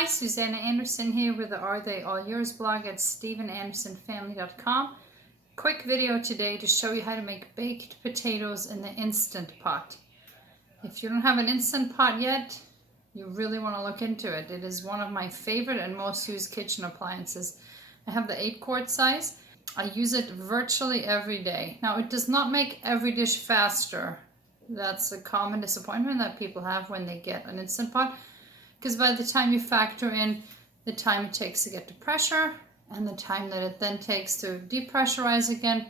Hi, Susanna Anderson here with the Are They All Yours blog at StephenAndersonFamily.com. Quick video today to show you how to make baked potatoes in the Instant Pot. If you don't have an Instant Pot yet, you really want to look into it. It is one of my favorite and most used kitchen appliances. I have the 8-quart size. I use it virtually every day. Now, it does not make every dish faster. That's a common disappointment that people have when they get an Instant Pot, because by the time you factor in the time it takes to get to pressure and the time that it then takes to depressurize again,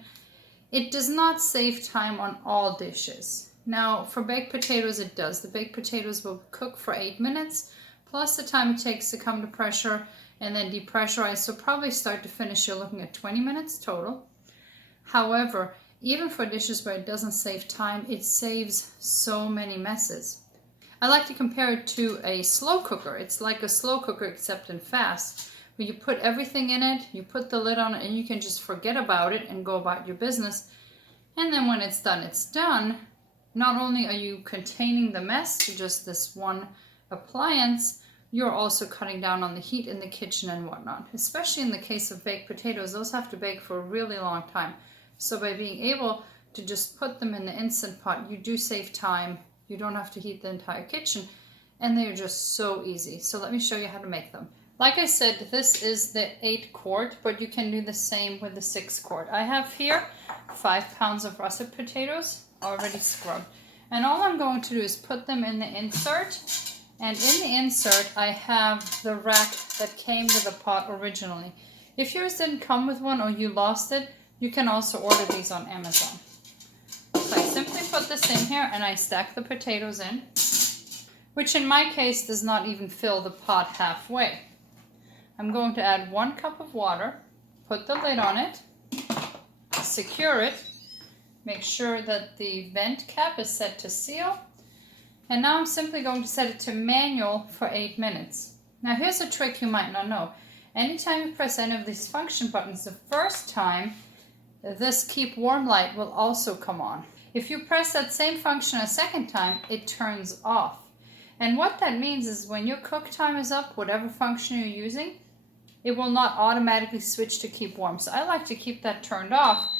it does not save time on all dishes. Now, for baked potatoes, it does. The baked potatoes will cook for 8 minutes, plus the time it takes to come to pressure and then depressurize. So probably start to finish, you're looking at 20 minutes total. However, even for dishes where it doesn't save time, it saves so many messes. I like to compare it to a slow cooker. It's like a slow cooker except in fast, where you put everything in it, you put the lid on it, and you can just forget about it and go about your business. And then when it's done, it's done. Not only are you containing the mess to just this one appliance, you're also cutting down on the heat in the kitchen and whatnot. Especially in the case of baked potatoes, those have to bake for a really long time. So by being able to just put them in the Instant Pot, you do save time. You don't have to heat the entire kitchen, and they're just so easy. So let me show you how to make them. Like I said, this is the 8-quart, but you can do the same with the 6-quart. I have here 5 pounds of russet potatoes already scrubbed. And all I'm going to do is put them in the insert. And in the insert, I have the rack that came with the pot originally. If yours didn't come with one or you lost it, you can also order these on Amazon. So I simply put this in here and I stack the potatoes in, which in my case does not even fill the pot halfway. I'm going to add 1 cup of water, put the lid on it, secure it, make sure that the vent cap is set to seal, and now I'm simply going to set it to manual for 8 minutes. Now here's a trick you might not know. Anytime you press any of these function buttons the first time, this keep warm light will also come on. If you press that same function a second time, it turns off. And what that means is when your cook time is up, whatever function you're using, it will not automatically switch to keep warm. So I like to keep that turned off.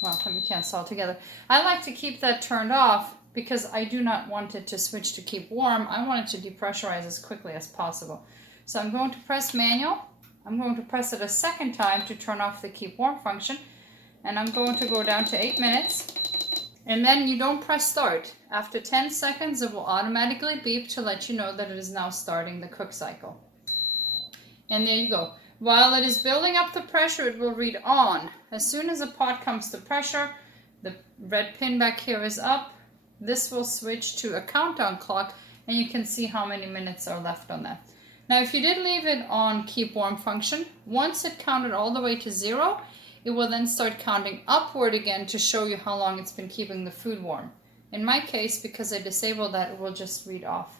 Well, let me cancel altogether. I like to keep that turned off because I do not want it to switch to keep warm. I want it to depressurize as quickly as possible. So I'm going to press manual. I'm going to press it a second time to turn off the keep warm function. And I'm going to go down to 8 minutes. And then you don't press start. After 10 seconds, it will automatically beep to let you know that it is now starting the cook cycle. And there you go. While it is building up the pressure, it will read on. As soon as the pot comes to pressure, the red pin back here is up. This will switch to a countdown clock, and you can see how many minutes are left on that. Now, if you did leave it on keep warm function, once it counted all the way to 0, it will then start counting upward again to show you how long it's been keeping the food warm. In my case, because I disabled that, it will just read off.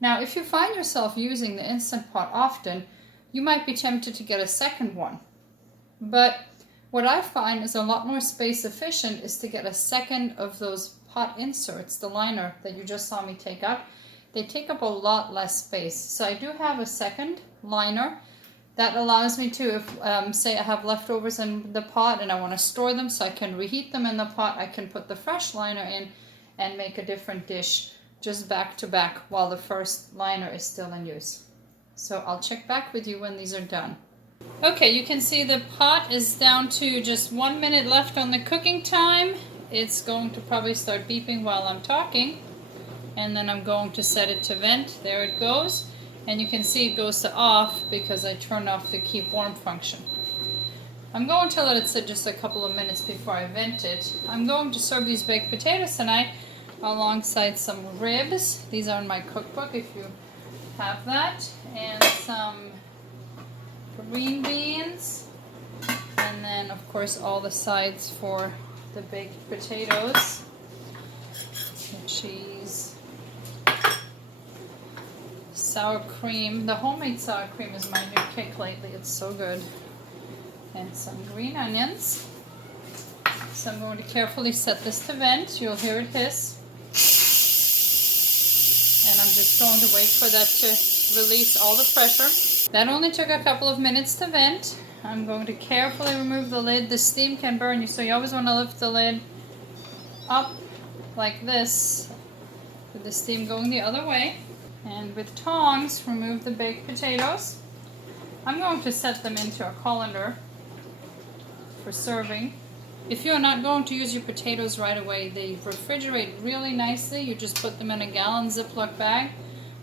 Now, if you find yourself using the Instant Pot often, you might be tempted to get a second one. But what I find is a lot more space efficient is to get a second of those pot inserts, the liner that you just saw me take out. They take up a lot less space. So I do have a second liner that allows me to, if say I have leftovers in the pot and I want to store them so I can reheat them in the pot, I can put the fresh liner in and make a different dish just back to back while the first liner is still in use. So I'll check back with you when these are done. Okay, you can see the pot is down to just 1 minute left on the cooking time. It's going to probably start beeping while I'm talking. And then I'm going to set it to vent. There it goes. And you can see it goes to off because I turned off the keep warm function. I'm going to let it sit just a couple of minutes before I vent it. I'm going to serve these baked potatoes tonight alongside some ribs. These are in my cookbook if you have that. And some green beans. And then of course all the sides for the baked potatoes. The cheese. Sour cream. The homemade sour cream is my new kick lately. It's so good. And some green onions. So I'm going to carefully set this to vent. You'll hear it hiss. And I'm just going to wait for that to release all the pressure. That only took a couple of minutes to vent. I'm going to carefully remove the lid. The steam can burn you, so you always want to lift the lid up like this with the steam going the other way. And with tongs, remove the baked potatoes. I'm going to set them into a colander for serving. If you're not going to use your potatoes right away, they refrigerate really nicely. You just put them in a gallon Ziploc bag.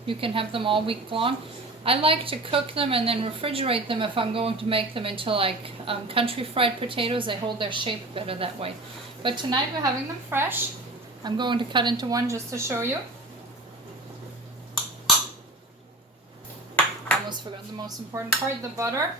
You can have them all week long. I like to cook them and then refrigerate them if I'm going to make them into like country fried potatoes. They hold their shape better that way. But tonight we're having them fresh. I'm going to cut into one just to show you. Almost forgot the most important part, the butter.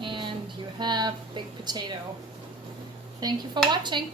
And you have baked potato. Thank you for watching.